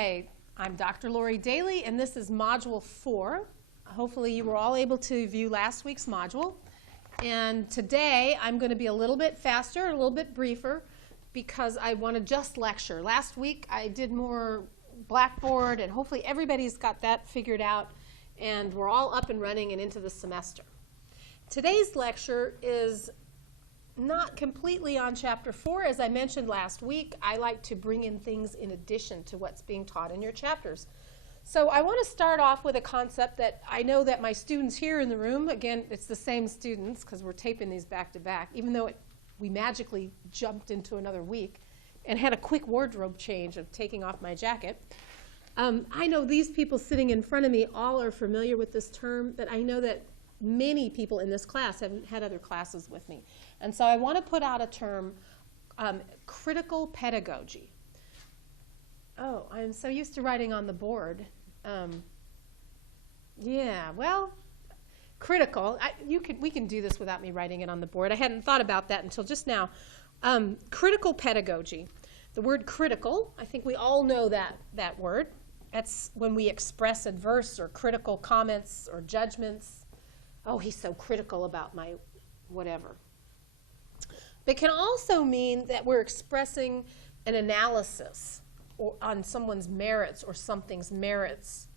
Hi, I'm Dr. Laurie Daly, and this is Module 4. Hopefully you were all able to view last week's module. And today I'm going to be a little bit faster, a little bit briefer, because I want to just lecture. Last week I did more Blackboard, and hopefully everybody's got that figured out, and we're all up and running and into the semester. Today's lecture is not completely on Chapter 4. As I mentioned last week, I like to bring in things in addition to what's being taught in your chapters. So I want to start off with a concept that I know that my students here in the room, again, it's the same students because we're taping these back to back, even though we magically jumped into another week and had a quick wardrobe change of taking off my jacket. I know these people sitting in front of me all are familiar with this term, but I know that many people in this class haven't had other classes with me. And so I want to put out a term, critical pedagogy. Oh, I'm so used to writing on the board. Yeah, well, critical. We can do this without me writing it on the board. I hadn't thought about that until just now. Critical pedagogy. The word critical, I think we all know that word. That's when we express adverse or critical comments or judgments. Oh, he's so critical about my whatever. But it can also mean that we're expressing an analysis on someone's merits or something's merits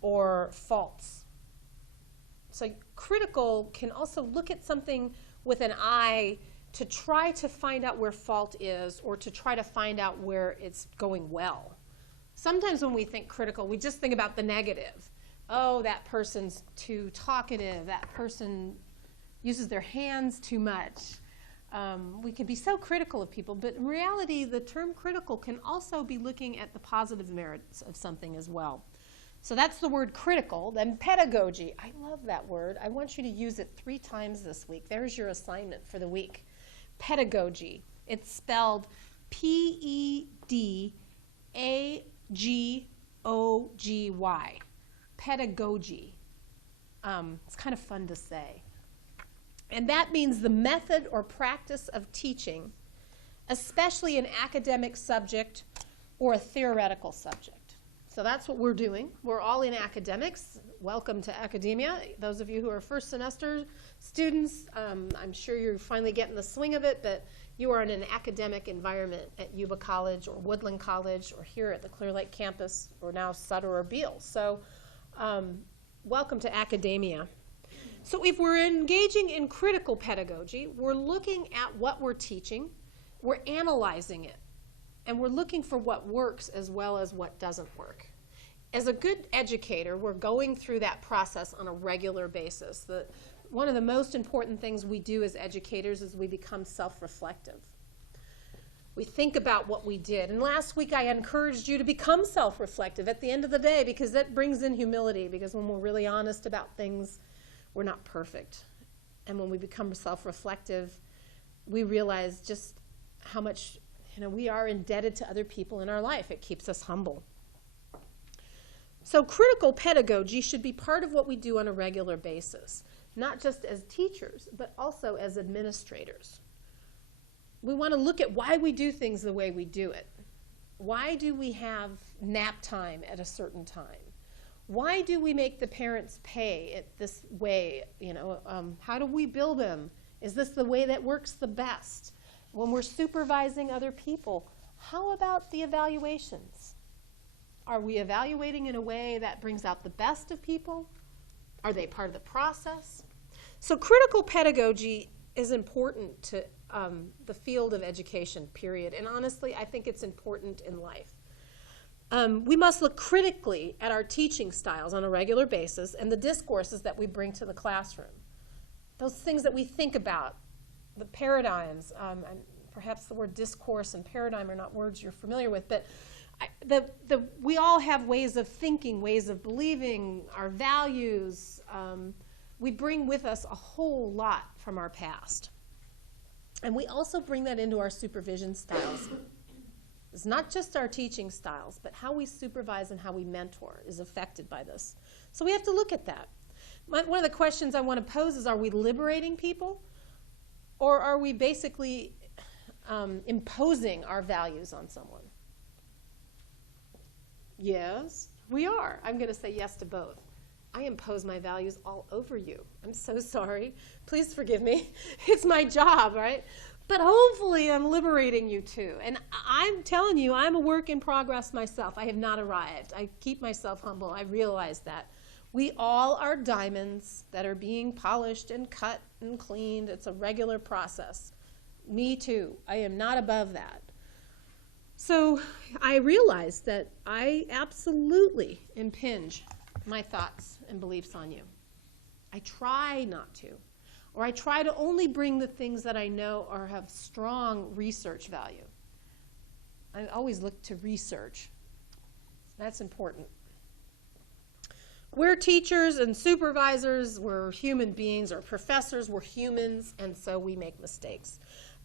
or faults. So critical can also look at something with an eye to try to find out where fault is or to try to find out where it's going well. Sometimes when we think critical, we just think about the negative. Oh, that person's too talkative. That person uses their hands too much. We can be so critical of people, but in reality, the term critical can also be looking at the positive merits of something as well. So that's the word critical. Then pedagogy. I love that word. I want you to use it 3 times this week. There's your assignment for the week. Pedagogy. It's spelled P-E-D-A-G-O-G-Y. Pedagogy. It's kind of fun to say. And that means the method or practice of teaching, especially an academic subject or a theoretical subject. So that's what we're doing. We're all in academics. Welcome to academia. Those of you who are first semester students, I'm sure you're finally getting the swing of it, but you are in an academic environment at Yuba College or Woodland College or here at the Clear Lake campus or now Sutter or Beale. So welcome to academia. So if we're engaging in critical pedagogy, we're looking at what we're teaching, we're analyzing it, and we're looking for what works as well as what doesn't work. As a good educator, we're going through that process on a regular basis. One of the most important things we do as educators is we become self-reflective. We think about what we did. And last week I encouraged you to become self-reflective at the end of the day because that brings in humility, because when we're really honest about things, we're not perfect. And when we become self-reflective, we realize just how much we are indebted to other people in our life. It keeps us humble. So critical pedagogy should be part of what we do on a regular basis, not just as teachers, but also as administrators. We want to look at why we do things the way we do it. Why do we have nap time at a certain time? Why do we make the parents pay it this way? How do we bill them? Is this the way that works the best? When we're supervising other people, how about the evaluations? Are we evaluating in a way that brings out the best of people? Are they part of the process? So critical pedagogy is important to the field of education, period. And honestly, I think it's important in life. We must look critically at our teaching styles on a regular basis and the discourses that we bring to the classroom. Those things that we think about, the paradigms, and perhaps the word discourse and paradigm are not words you're familiar with, but we all have ways of thinking, ways of believing, our values. We bring with us a whole lot from our past. And we also bring that into our supervision styles. It's not just our teaching styles, but how we supervise and how we mentor is affected by this. So we have to look at that. One of the questions I want to pose is, are we liberating people? Or are we basically imposing our values on someone? Yes, we are. I'm going to say yes to both. I impose my values all over you. I'm so sorry. Please forgive me. It's my job, right? But hopefully I'm liberating you too. And I'm telling you, I'm a work in progress myself. I have not arrived. I keep myself humble. I realize that. We all are diamonds that are being polished and cut and cleaned. It's a regular process. Me too. I am not above that. So I realize that I absolutely impinge my thoughts and beliefs on you. I try not to. Or I try to only bring the things that I know or have strong research value. I always look to research. That's important. We're teachers and supervisors, we're human beings, or professors, we're humans, and so we make mistakes.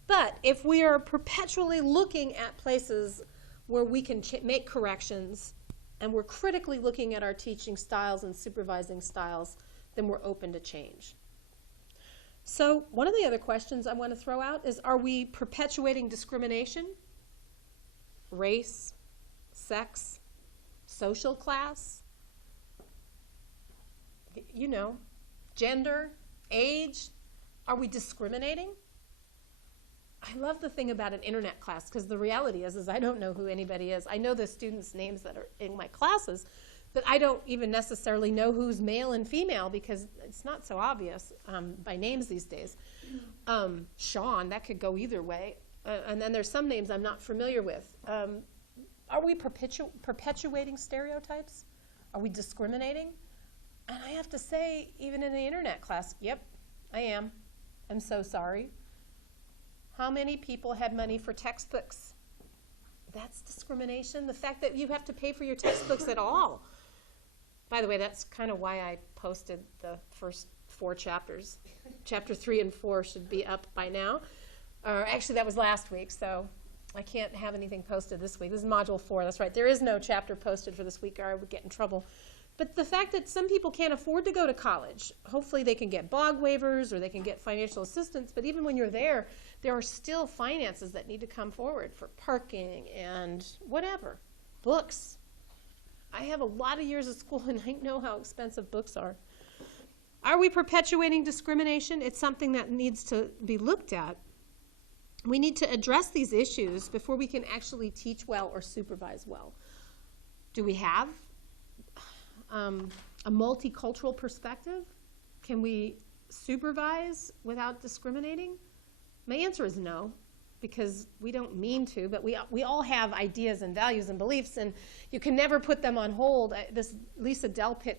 But if we are perpetually looking at places where we can make corrections, and we're critically looking at our teaching styles and supervising styles, then we're open to change. So one of the other questions I want to throw out is, are we perpetuating discrimination? Race, sex, social class, you know, gender, age? Are we discriminating? I love the thing about an internet class, because the reality is I don't know who anybody is. I know the students' names that are in my classes, but I don't even necessarily know who's male and female, because it's not so obvious by names these days. Sean, that could go either way. And then there's some names I'm not familiar with. Are we perpetuating stereotypes? Are we discriminating? And I have to say, even in the internet class, yep, I am. I'm so sorry. How many people had money for textbooks? That's discrimination. The fact that you have to pay for your textbooks at all. By the way, that's kind of why I posted the first 4 chapters. Chapter 3 and 4 should be up by now. Or actually, that was last week, so I can't have anything posted this week. This is Module 4, that's right. There is no chapter posted for this week, or I would get in trouble. But the fact that some people can't afford to go to college, hopefully they can get BOG waivers or they can get financial assistance, but even when you're there are still finances that need to come forward for parking and whatever, books. I have a lot of years of school and I know how expensive books are. Are we perpetuating discrimination? It's something that needs to be looked at. We need to address these issues before we can actually teach well or supervise well. Do we have a multicultural perspective? Can we supervise without discriminating? My answer is no, because we don't mean to, but we all have ideas and values and beliefs, and you can never put them on hold. This Lisa Delpit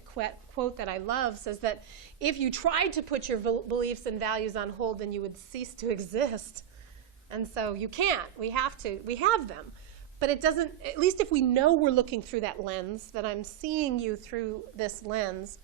quote that I love says that if you tried to put your beliefs and values on hold, then you would cease to exist. And so you can't. We have them. But it doesn't, at least if we know we're looking through that lens, that I'm seeing you through this lens,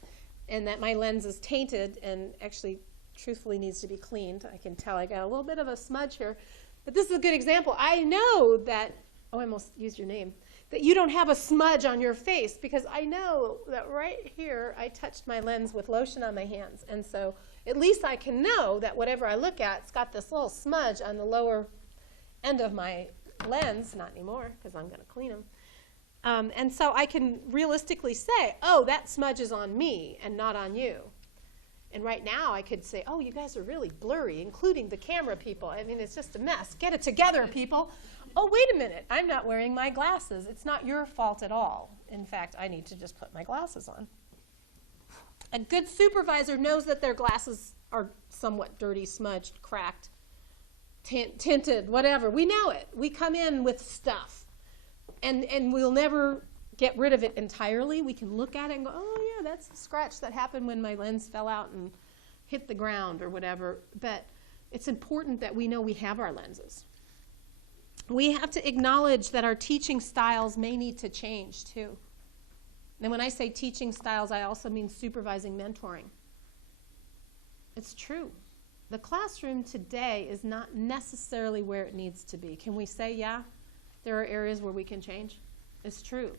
and that my lens is tainted and actually truthfully needs to be cleaned. I can tell I got a little bit of a smudge here. But this is a good example. I know that, oh, I almost used your name, that you don't have a smudge on your face, because I know that right here I touched my lens with lotion on my hands. And so at least I can know that whatever I look at, it's got this little smudge on the lower end of my lens, not anymore, because I'm going to clean them. And so I can realistically say, oh, that smudge is on me and not on you. And right now I could say, oh, you guys are really blurry, including the camera people. I mean, it's just a mess. Get it together, people. Oh, wait a minute. I'm not wearing my glasses. It's not your fault at all. In fact, I need to just put my glasses on. A good supervisor knows that their glasses are somewhat dirty, smudged, cracked, tinted, whatever. We know it. We come in with stuff. And we'll never get rid of it entirely. We can look at it and go, oh yeah, that's the scratch that happened when my lens fell out and hit the ground or whatever. But it's important that we know we have our lenses. We have to acknowledge that our teaching styles may need to change too. And when I say teaching styles, I also mean supervising, mentoring. It's true. The classroom today is not necessarily where it needs to be. Can we say, yeah, there are areas where we can change? It's true.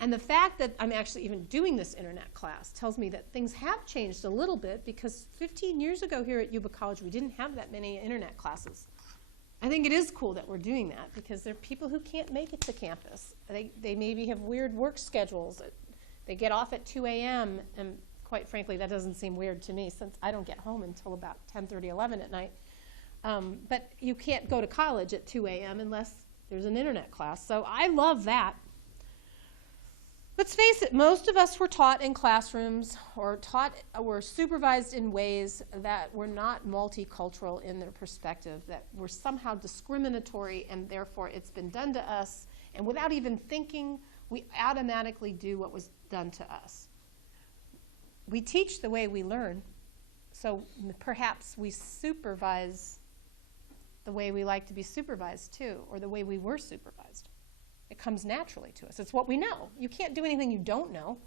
And the fact that I'm actually even doing this internet class tells me that things have changed a little bit, because 15 years ago here at Yuba College, we didn't have that many internet classes. I think it is cool that we're doing that because there are people who can't make it to campus. They maybe have weird work schedules. They get off at 2 a.m. and quite frankly, that doesn't seem weird to me since I don't get home until about 10:30, 11 at night. But you can't go to college at 2 a.m. unless there's an internet class. So I love that. Let's face it, most of us were taught in classrooms or were supervised in ways that were not multicultural in their perspective, that were somehow discriminatory, and therefore it's been done to us, and without even thinking, we automatically do what was done to us. We teach the way we learn, so perhaps we supervise the way we like to be supervised too, or the way we were supervised. It comes naturally to us. It's what we know. You can't do anything you don't know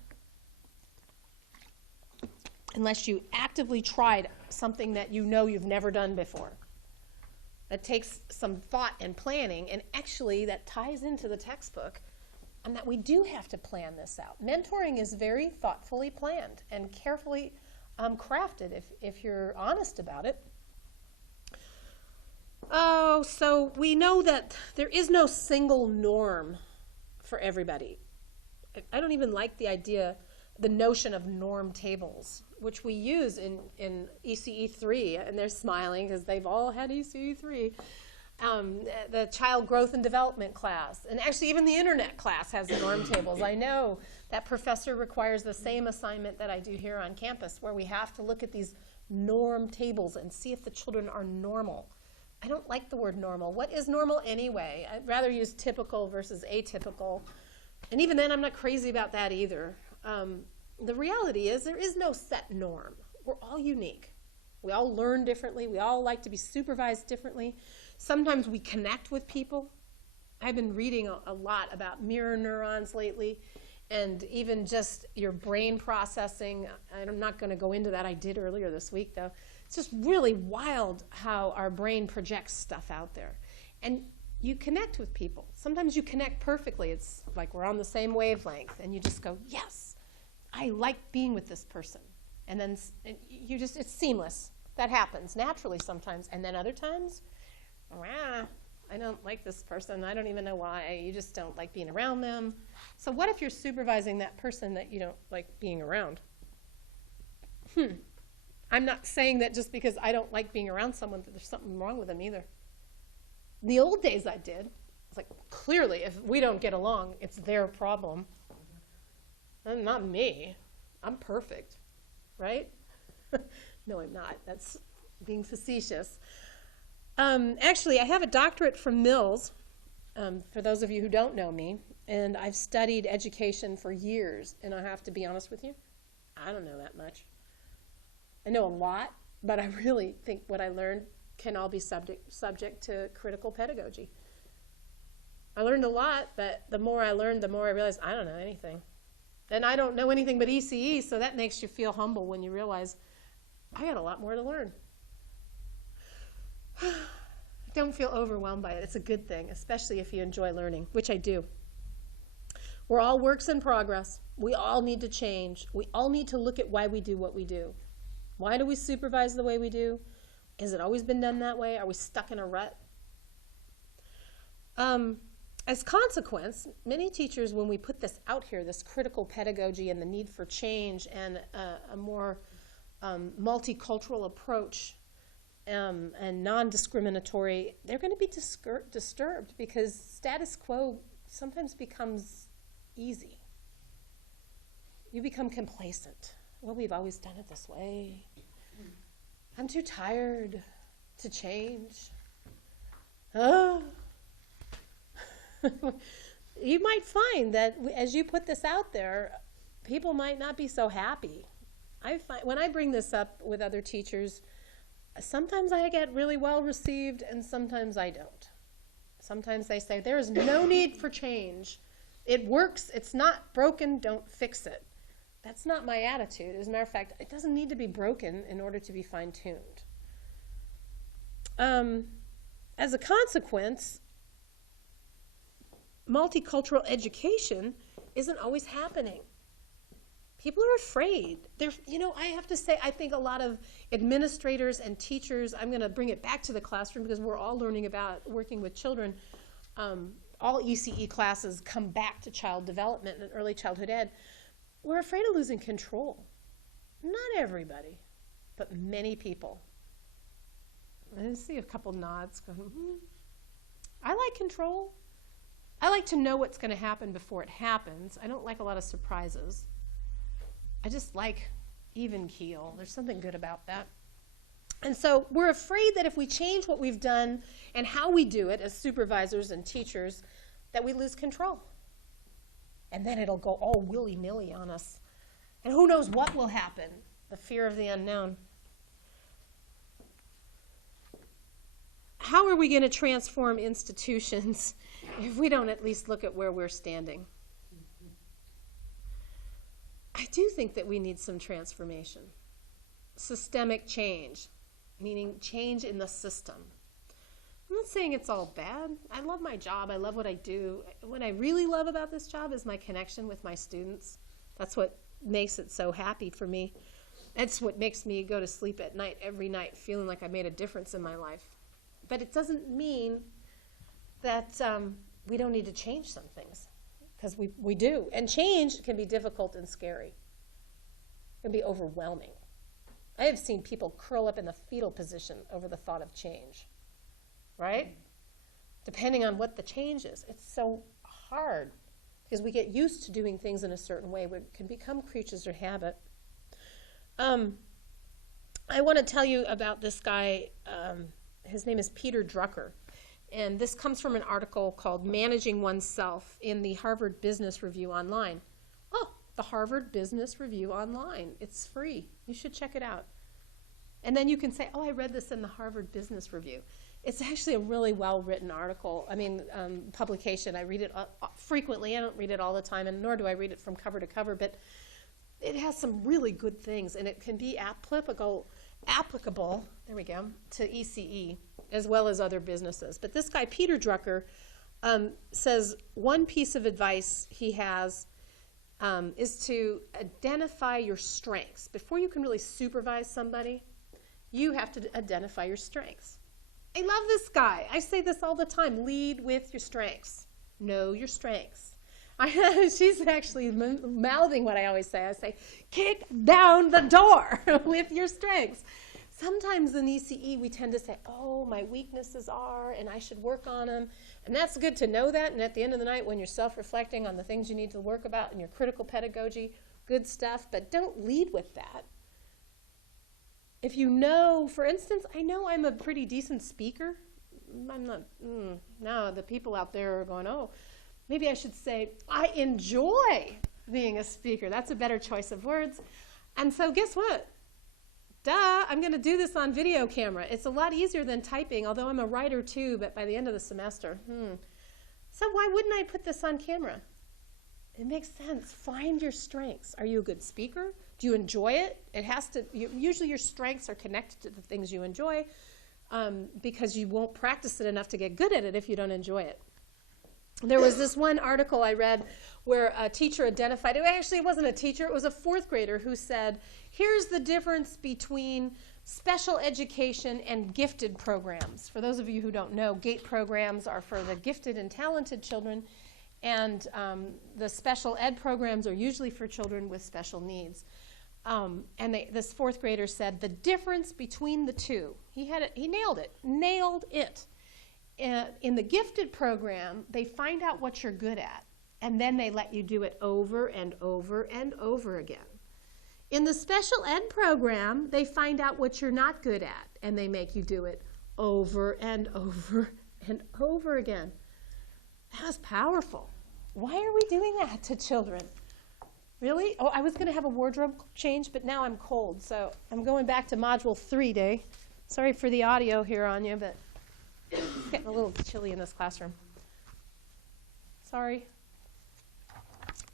unless you actively tried something that you know you've never done before. That takes some thought and planning, and actually that ties into the textbook, and that we do have to plan this out. Mentoring is very thoughtfully planned and carefully crafted if you're honest about it. Oh, so we know that there is no single norm for everybody. I don't even like the notion of norm tables, which we use in ECE 3, and they're smiling because they've all had ECE 3. The child growth and development class, and actually even the internet class has norm tables. I know that professor requires the same assignment that I do here on campus, where we have to look at these norm tables and see if the children are normal. I don't like the word normal. What is normal anyway? I'd rather use typical versus atypical. And even then, I'm not crazy about that either. The reality is there is no set norm. We're all unique. We all learn differently. We all like to be supervised differently. Sometimes we connect with people. I've been reading a lot about mirror neurons lately, and even just your brain processing. I'm not going to go into that. I did earlier this week, though. It's just really wild how our brain projects stuff out there. And you connect with people. Sometimes you connect perfectly. It's like we're on the same wavelength, and you just go, yes, I like being with this person. And then it's seamless. That happens naturally sometimes. And then other times, I don't like this person. I don't even know why. You just don't like being around them. So what if you're supervising that person that you don't like being around? I'm not saying that just because I don't like being around someone that there's something wrong with them either. In the old days I did. It's like, clearly, if we don't get along, it's their problem. And not me. I'm perfect, right? No, I'm not. That's being facetious. Actually, I have a doctorate from Mills, for those of you who don't know me, and I've studied education for years, and I have to be honest with you, I don't know that much. I know a lot, but I really think what I learned can all be subject to critical pedagogy. I learned a lot, but the more I learned, the more I realized I don't know anything. And I don't know anything but ECE, so that makes you feel humble when you realize I got a lot more to learn. Don't feel overwhelmed by it. It's a good thing, especially if you enjoy learning, which I do. We're all works in progress. We all need to change. We all need to look at why we do what we do. Why do we supervise the way we do? Has it always been done that way? Are we stuck in a rut? As consequence, many teachers, when we put this out here, this critical pedagogy and the need for change and a more multicultural approach and non-discriminatory, they're going to be disturbed because status quo sometimes becomes easy. You become complacent. Well, we've always done it this way. I'm too tired to change. Oh. You might find that as you put this out there, people might not be so happy. When I bring this up with other teachers, sometimes I get really well received and sometimes I don't. Sometimes they say, there is no need for change. It works, it's not broken, don't fix it. That's not my attitude. As a matter of fact, it doesn't need to be broken in order to be fine-tuned. As a consequence, multicultural education isn't always happening. People are afraid. I have to say, I think a lot of administrators and teachers, I'm going to bring it back to the classroom because we're all learning about working with children. All ECE classes come back to child development and early childhood ed. We're afraid of losing control. Not everybody, but many people. I see a couple nods going, I like control. I like to know what's going to happen before it happens. I don't like a lot of surprises. I just like even keel. There's something good about that. And so we're afraid that if we change what we've done and how we do it as supervisors and teachers, that we lose control. And then it'll go all willy-nilly on us. And who knows what will happen? The fear of the unknown. How are we going to transform institutions if we don't at least look at where we're standing? I do think that we need some transformation. Systemic change, meaning change in the system. I'm not saying it's all bad. I love my job. I love what I do. What I really love about this job is my connection with my students. That's what makes it so happy for me. That's what makes me go to sleep at night every night feeling like I made a difference in my life. But it doesn't mean that we don't need to change some things, because we do. And change can be difficult and scary. It can be overwhelming. I have seen people curl up in the fetal position over the thought of change, right? Depending on what the change is. It's so hard because we get used to doing things in a certain way. We can become creatures of habit. I want to tell you about this guy. His name is Peter Drucker. And this comes from an article called Managing Oneself in the Harvard Business Review Online. Oh, the Harvard Business Review Online. It's free. You should check it out. And then you can say, oh, I read this in the Harvard Business Review. It's actually a really well-written article. Publication. I read it frequently. I don't read it all the time, and nor do I read it from cover to cover, but it has some really good things, and it can be applicable, there we go, to ECE, as well as other businesses. But this guy, Peter Drucker, says one piece of advice he has is to identify your strengths. Before you can really supervise somebody, you have to identify your strengths. I love this guy. I say this all the time. Lead with your strengths. Know your strengths. She's actually mouthing what I always say. I say, kick down the door with your strengths. Sometimes in ECE we tend to say, oh, my weaknesses are, and I should work on them. And that's good to know that. And at the end of the night, when you're self-reflecting on the things you need to work about in your critical pedagogy, good stuff, but don't lead with that. If you know, for instance, I know I'm a pretty decent speaker. I'm not, no, the people out there are going, oh, maybe I should say, I enjoy being a speaker. That's a better choice of words. And so guess what? Duh, I'm going to do this on video camera. It's a lot easier than typing, although I'm a writer too, but by the end of the semester, So why wouldn't I put this on camera? It makes sense. Find your strengths. Are you a good speaker? Do you enjoy it? It has to, usually your strengths are connected to the things you enjoy because you won't practice it enough to get good at it if you don't enjoy it. There was this one article I read where a teacher identified, actually it wasn't a teacher, it was a fourth grader who said, here's the difference between special education and gifted programs. For those of you who don't know, GATE programs are for the gifted and talented children, and the special ed programs are usually for children with special needs. This fourth grader said the difference between the two, he nailed it. In the gifted program, they find out what you're good at, and then they let you do it over and over and over again. In the special ed program, they find out what you're not good at, and they make you do it over and over and over again. That was powerful. Why are we doing that to children? Really? Oh, I was going to have a wardrobe change, but now I'm cold, so I'm going back to Module 3 day. Sorry for the audio here on you, but it's getting a little chilly in this classroom. Sorry.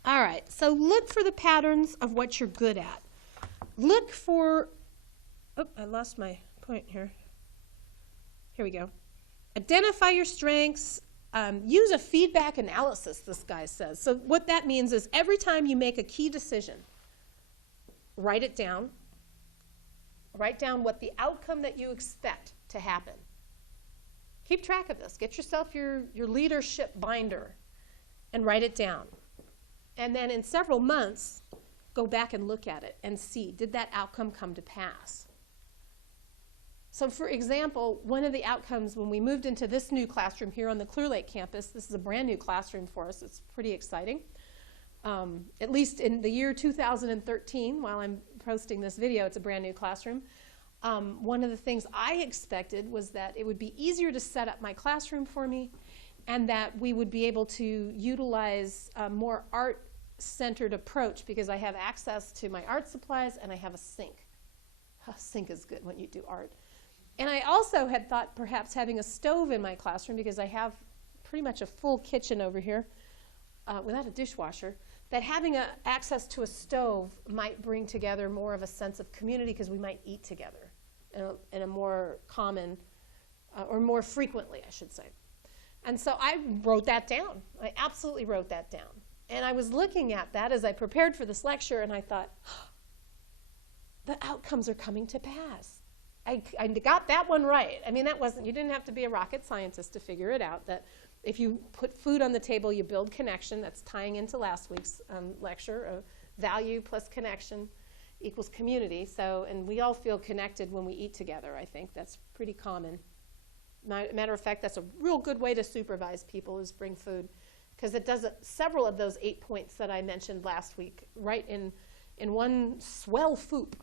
All right, so look for the patterns of what you're good at. Look for, oh, I lost my point here. Here we go. Identify your strengths. Use a feedback analysis, this guy says. So what that means is every time you make a key decision, write it down. Write down what the outcome that you expect to happen. Keep track of this. Get yourself your leadership binder and write it down. And then in several months, go back and look at it and see, did that outcome come to pass? So for example, one of the outcomes when we moved into this new classroom here on the Clear Lake campus, this is a brand new classroom for us, it's pretty exciting. At least in the year 2013, while I'm posting this video, it's a brand new classroom. One of the things I expected was that it would be easier to set up my classroom for me and that we would be able to utilize a more art-centered approach because I have access to my art supplies and I have a sink. A sink is good when you do art. And I also had thought perhaps having a stove in my classroom because I have pretty much a full kitchen over here without a dishwasher, that having access to a stove might bring together more of a sense of community because we might eat together in a more common, or more frequently, I should say. And so I wrote that down. I absolutely wrote that down. And I was looking at that as I prepared for this lecture, and I thought, oh, the outcomes are coming to pass. I got that one right. I mean, you didn't have to be a rocket scientist to figure it out, that if you put food on the table, you build connection. That's tying into last week's lecture. Value plus connection equals community. So, and we all feel connected when we eat together, I think. That's pretty common. Matter of fact, that's a real good way to supervise people is bring food, because it does several of those 8 points that I mentioned last week right in one fell swoop.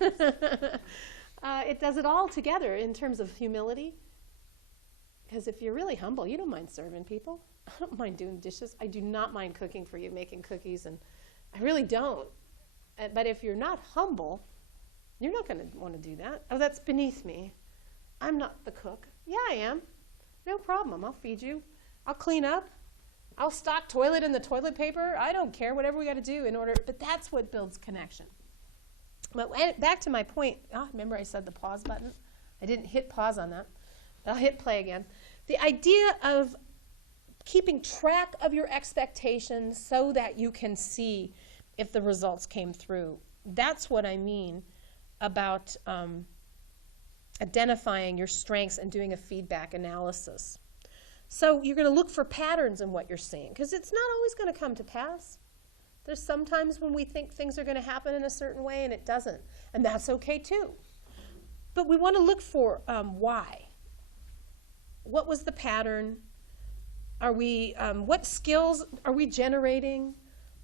It does it all together in terms of humility. Because if you're really humble, you don't mind serving people. I don't mind doing dishes. I do not mind cooking for you, making cookies, and I really don't. But if you're not humble, you're not going to want to do that. Oh, that's beneath me. I'm not the cook. Yeah, I am. No problem. I'll feed you. I'll clean up. I'll stock toilet in the toilet paper. I don't care. Whatever we got to do in order. But that's what builds connection. But back to my point. Remember I said the pause button? I didn't hit pause on that. I'll hit play again. The idea of keeping track of your expectations so that you can see if the results came through. That's what I mean about identifying your strengths and doing a feedback analysis. So you're going to look for patterns in what you're seeing, because it's not always going to come to pass. There's sometimes when we think things are going to happen in a certain way and it doesn't, and that's okay too. But we want to look for why. What was the pattern? What skills are we generating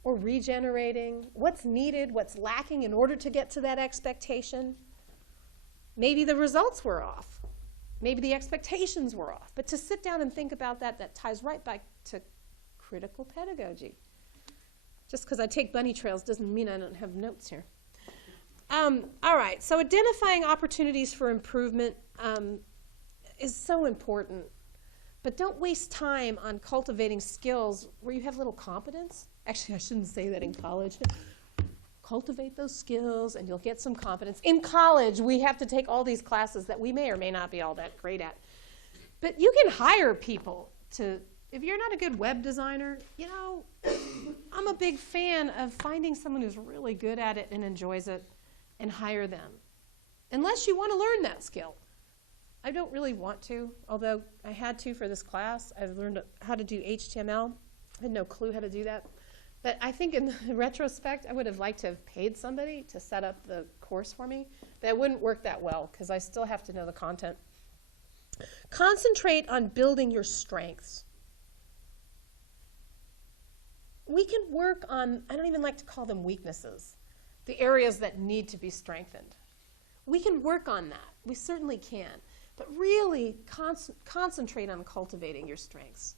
or regenerating? What's needed? What's lacking in order to get to that expectation? Maybe the results were off. Maybe the expectations were off. But to sit down and think about that ties right back to critical pedagogy. Just because I take bunny trails doesn't mean I don't have notes here. All right, so identifying opportunities for improvement is so important. But don't waste time on cultivating skills where you have little competence. Actually, I shouldn't say that in college. Cultivate those skills and you'll get some competence. In college, we have to take all these classes that we may or may not be all that great at. But you can hire people to, if you're not a good web designer, you know, I'm a big fan of finding someone who's really good at it and enjoys it and hire them. Unless you want to learn that skill. I don't really want to, although I had to for this class. I've learned how to do HTML. I had no clue how to do that. But I think in retrospect, I would have liked to have paid somebody to set up the course for me. But it wouldn't work that well because I still have to know the content. Concentrate on building your strengths. We can work on, I don't even like to call them weaknesses, the areas that need to be strengthened. We can work on that. We certainly can. But really concentrate on cultivating your strengths.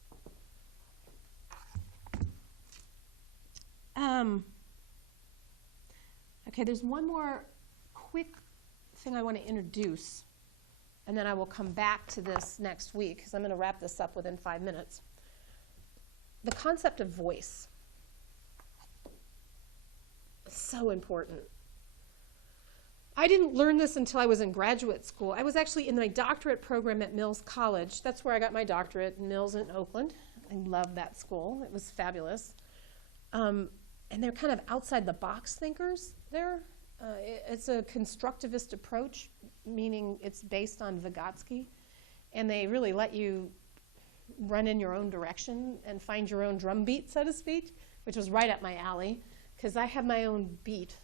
Okay, there's one more quick thing I want to introduce, and then I will come back to this next week, because I'm going to wrap this up within 5 minutes. The concept of voice. So important. I didn't learn this until I was in graduate school. I was actually in my doctorate program at Mills College. That's where I got my doctorate, Mills in Oakland. I love that school. It was fabulous. and they're kind of outside the box thinkers there. It's a constructivist approach, meaning it's based on Vygotsky, and they really let you run in your own direction and find your own drum beat, so to speak, which was right up my alley, because I have my own beat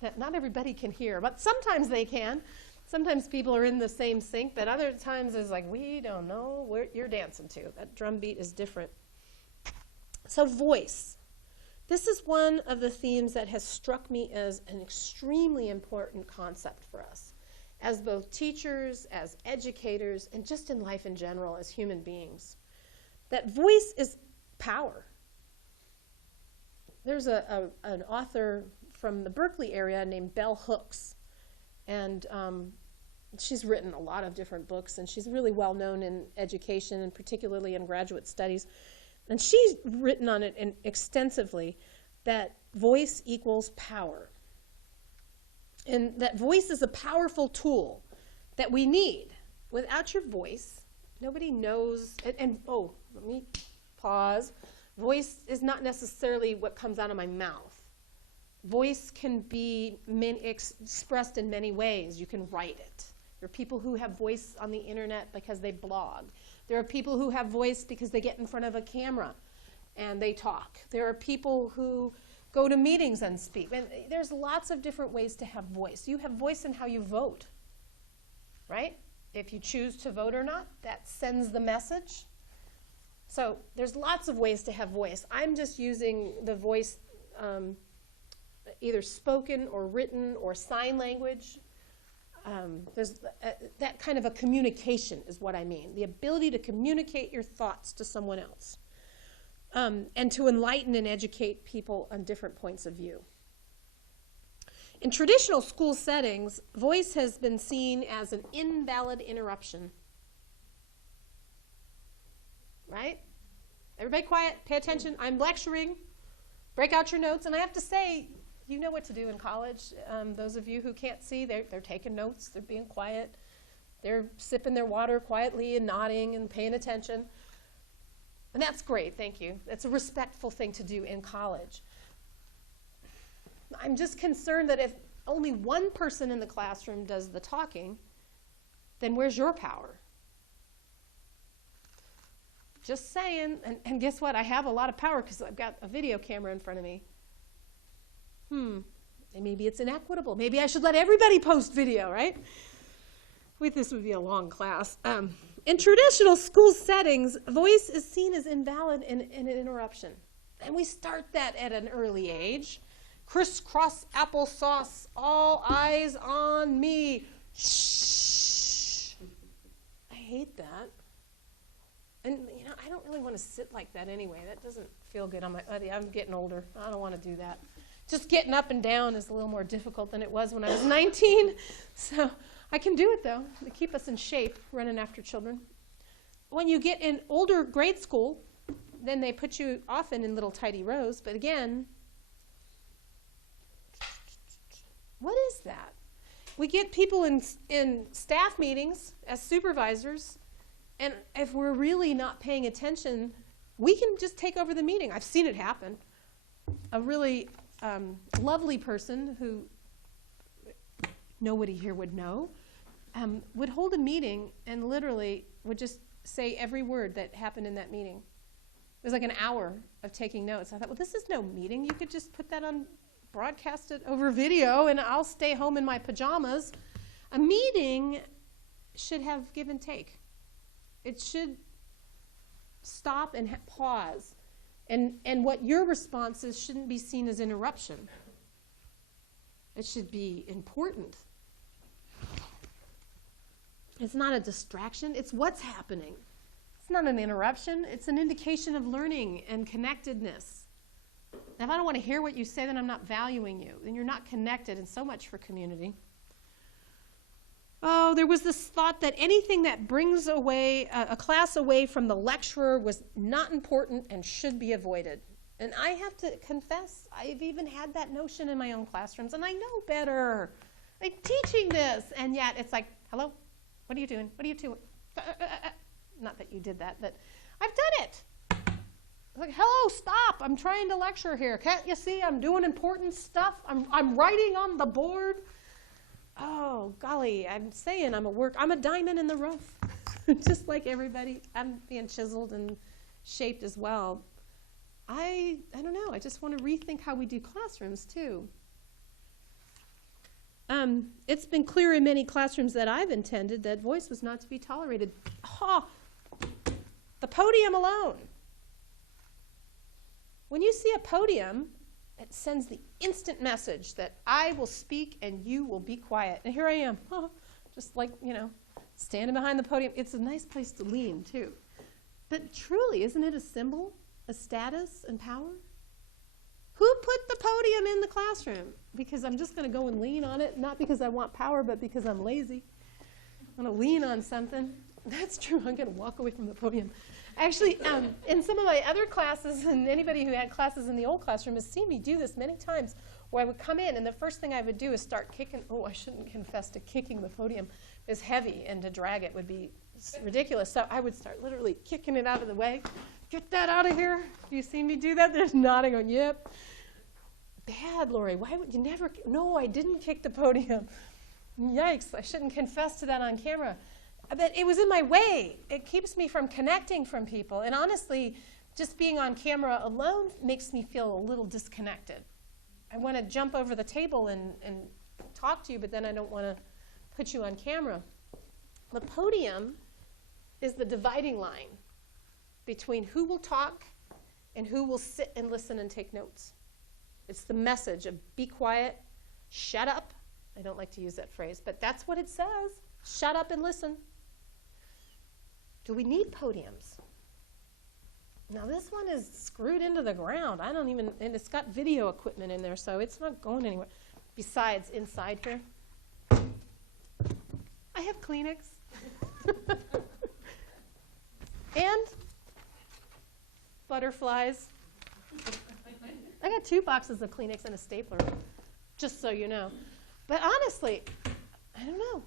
that not everybody can hear, but sometimes they can. Sometimes people are in the same sync, but other times it's like, we don't know where you're dancing to. That drum beat is different. So voice. This is one of the themes that has struck me as an extremely important concept for us, as both teachers, as educators, and just in life in general as human beings. That voice is power. There's an author from the Berkeley area named Bell Hooks, and she's written a lot of different books, and she's really well known in education and particularly in graduate studies. And she's written on it extensively that voice equals power. And that voice is a powerful tool that we need. Without your voice, nobody knows, and oh, let me pause. Voice is not necessarily what comes out of my mouth. Voice can be expressed in many ways. You can write it. There are people who have voice on the internet because they blog. There are people who have voice because they get in front of a camera and they talk. There are people who go to meetings and speak. And there's lots of different ways to have voice. You have voice in how you vote, right? If you choose to vote or not, that sends the message. So there's lots of ways to have voice. I'm just using the voice either spoken or written or sign language. There's that kind of a communication is what I mean. The ability to communicate your thoughts to someone else. And to enlighten and educate people on different points of view. In traditional school settings, voice has been seen as an invalid interruption. Right? Everybody quiet, pay attention. I'm lecturing. Break out your notes. And I have to say, you know what to do in college. Those of you who can't see, they're taking notes. They're being quiet. They're sipping their water quietly and nodding and paying attention. And that's great, thank you. That's a respectful thing to do in college. I'm just concerned that if only one person in the classroom does the talking, then where's your power? Just saying, and guess what? I have a lot of power because I've got a video camera in front of me. And maybe it's inequitable. Maybe I should let everybody post video, right? This would be a long class. In traditional school settings, voice is seen as invalid and an interruption. And we start that at an early age. Crisscross applesauce, all eyes on me. Shh. I hate that. And you know, I don't really want to sit like that anyway. That doesn't feel good on my body. I'm getting older. I don't want to do that. Just getting up and down is a little more difficult than it was when I was 19. So I can do it, though, to keep us in shape, running after children. When you get in older grade school, then they put you often in little tidy rows. But again, what is that? We get people in staff meetings as supervisors, and if we're really not paying attention, we can just take over the meeting. I've seen it happen. A really lovely person who nobody here would know, would hold a meeting and literally would just say every word that happened in that meeting. It was like an hour of taking notes. I thought, well, this is no meeting. You could just put that on, broadcast it over video, and I'll stay home in my pajamas. A meeting should have give and take. It should stop and pause. And what your response is shouldn't be seen as interruption. It should be important. It's not a distraction. It's what's happening. It's not an interruption. It's an indication of learning and connectedness. Now, if I don't want to hear what you say, then I'm not valuing you. Then you're not connected, and so much for community. Oh, there was this thought that anything that brings away a class away from the lecturer was not important and should be avoided. And I have to confess, I've even had that notion in my own classrooms, and I know better. I'm teaching this, and yet it's like, hello, what are you doing? What are you doing? Not that you did that, but I've done it. Like, hello, stop, I'm trying to lecture here. Can't you see I'm doing important stuff? I'm writing on the board. Oh, golly, I'm saying I'm a diamond in the rough. Just like everybody, I'm being chiseled and shaped as well. I don't know, I just want to rethink how we do classrooms too. It's been clear in many classrooms that I've attended that voice was not to be tolerated. The podium alone. When you see a podium, it sends the instant message that I will speak and you will be quiet. And here I am, just like, standing behind the podium. It's a nice place to lean, too. But truly, isn't it a symbol of status and power? Who put the podium in the classroom? Because I'm just going to go and lean on it, not because I want power, but because I'm lazy. I'm going to lean on something. That's true. I'm going to walk away from the podium. Actually, in some of my other classes, and anybody who had classes in the old classroom has seen me do this many times, where I would come in, and the first thing I would do is start kicking. Oh, I shouldn't confess to kicking the podium. It's heavy, and to drag it would be ridiculous. So I would start literally kicking it out of the way. Get that out of here. Have you seen me do that? There's nodding on, yep. Bad, Laurie. Why would you never? No, I didn't kick the podium. Yikes, I shouldn't confess to that on camera. But it was in my way. It keeps me from connecting from people. And honestly, just being on camera alone makes me feel a little disconnected. I want to jump over the table and talk to you, but then I don't want to put you on camera. The podium is the dividing line between who will talk and who will sit and listen and take notes. It's the message of be quiet, shut up. I don't like to use that phrase, but that's what it says. Shut up and listen. Do we need podiums? Now this one is screwed into the ground. And it's got video equipment in there, so it's not going anywhere. Besides, inside here, I have Kleenex. And butterflies. I got 2 boxes of Kleenex and a stapler, just so you know. But honestly, I don't know.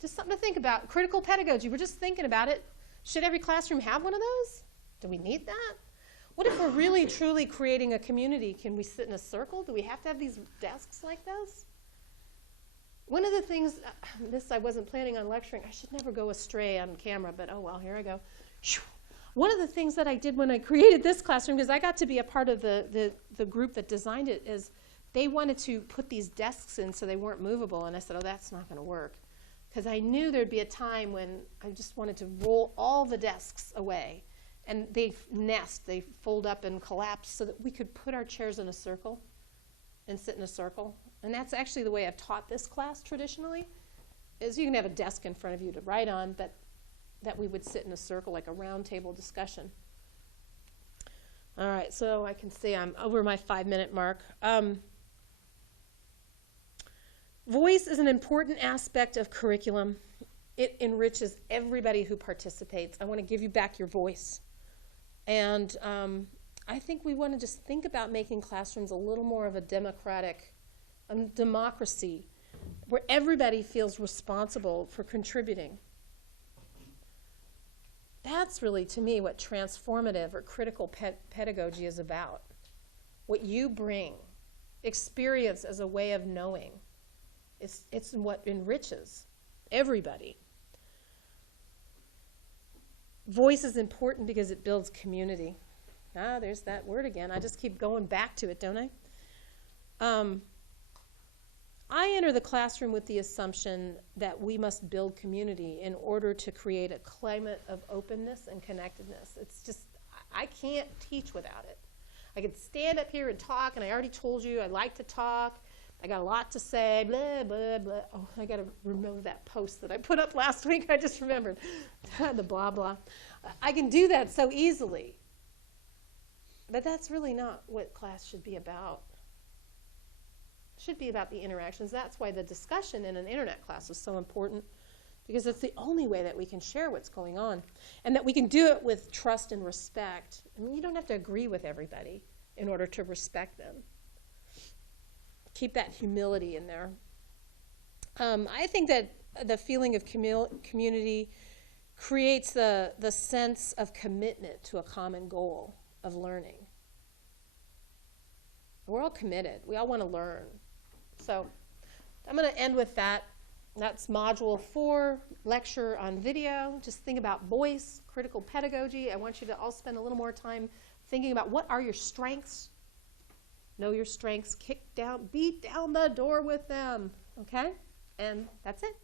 Just something to think about. Critical pedagogy, we're just thinking about it. Should every classroom have one of those? Do we need that? What if we're really, truly creating a community? Can we sit in a circle? Do we have to have these desks like this? One of the things, this I wasn't planning on lecturing. I should never go astray on camera, but oh well, here I go. One of the things that I did when I created this classroom, because I got to be a part of the group that designed it, is they wanted to put these desks in so they weren't movable, and I said, oh, that's not going to work. Because I knew there'd be a time when I just wanted to roll all the desks away. And they fold up and collapse so that we could put our chairs in a circle and sit in a circle. And that's actually the way I've taught this class traditionally, is you can have a desk in front of you to write on, but that we would sit in a circle like a round table discussion. All right, so I can see I'm over my 5-minute mark. Voice is an important aspect of curriculum. It enriches everybody who participates. I want to give you back your voice. And I think we want to just think about making classrooms a little more of a democracy, where everybody feels responsible for contributing. That's really, to me, what transformative or critical pedagogy is about. What you bring, experience as a way of knowing. It's what enriches everybody. Voice is important because it builds community. Ah, there's that word again. I just keep going back to it, don't I? I enter the classroom with the assumption that we must build community in order to create a climate of openness and connectedness. It's just, I can't teach without it. I could stand up here and talk, and I already told you I like to talk. I got a lot to say, blah, blah, blah. Oh, I got to remember that post that I put up last week. I just remembered the blah, blah. I can do that so easily. But that's really not what class should be about. It should be about the interactions. That's why the discussion in an internet class is so important, because it's the only way that we can share what's going on, and that we can do it with trust and respect. I mean, you don't have to agree with everybody in order to respect them. Keep that humility in there. I think that the feeling of community creates the sense of commitment to a common goal. of learning. We're all committed. We all want to learn. So I'm going to end with that. That's Module 4, lecture on video. Just think about voice, critical pedagogy. I want you to all spend a little more time thinking about what are your strengths. Know your strengths, beat down the door with them, okay? And that's it.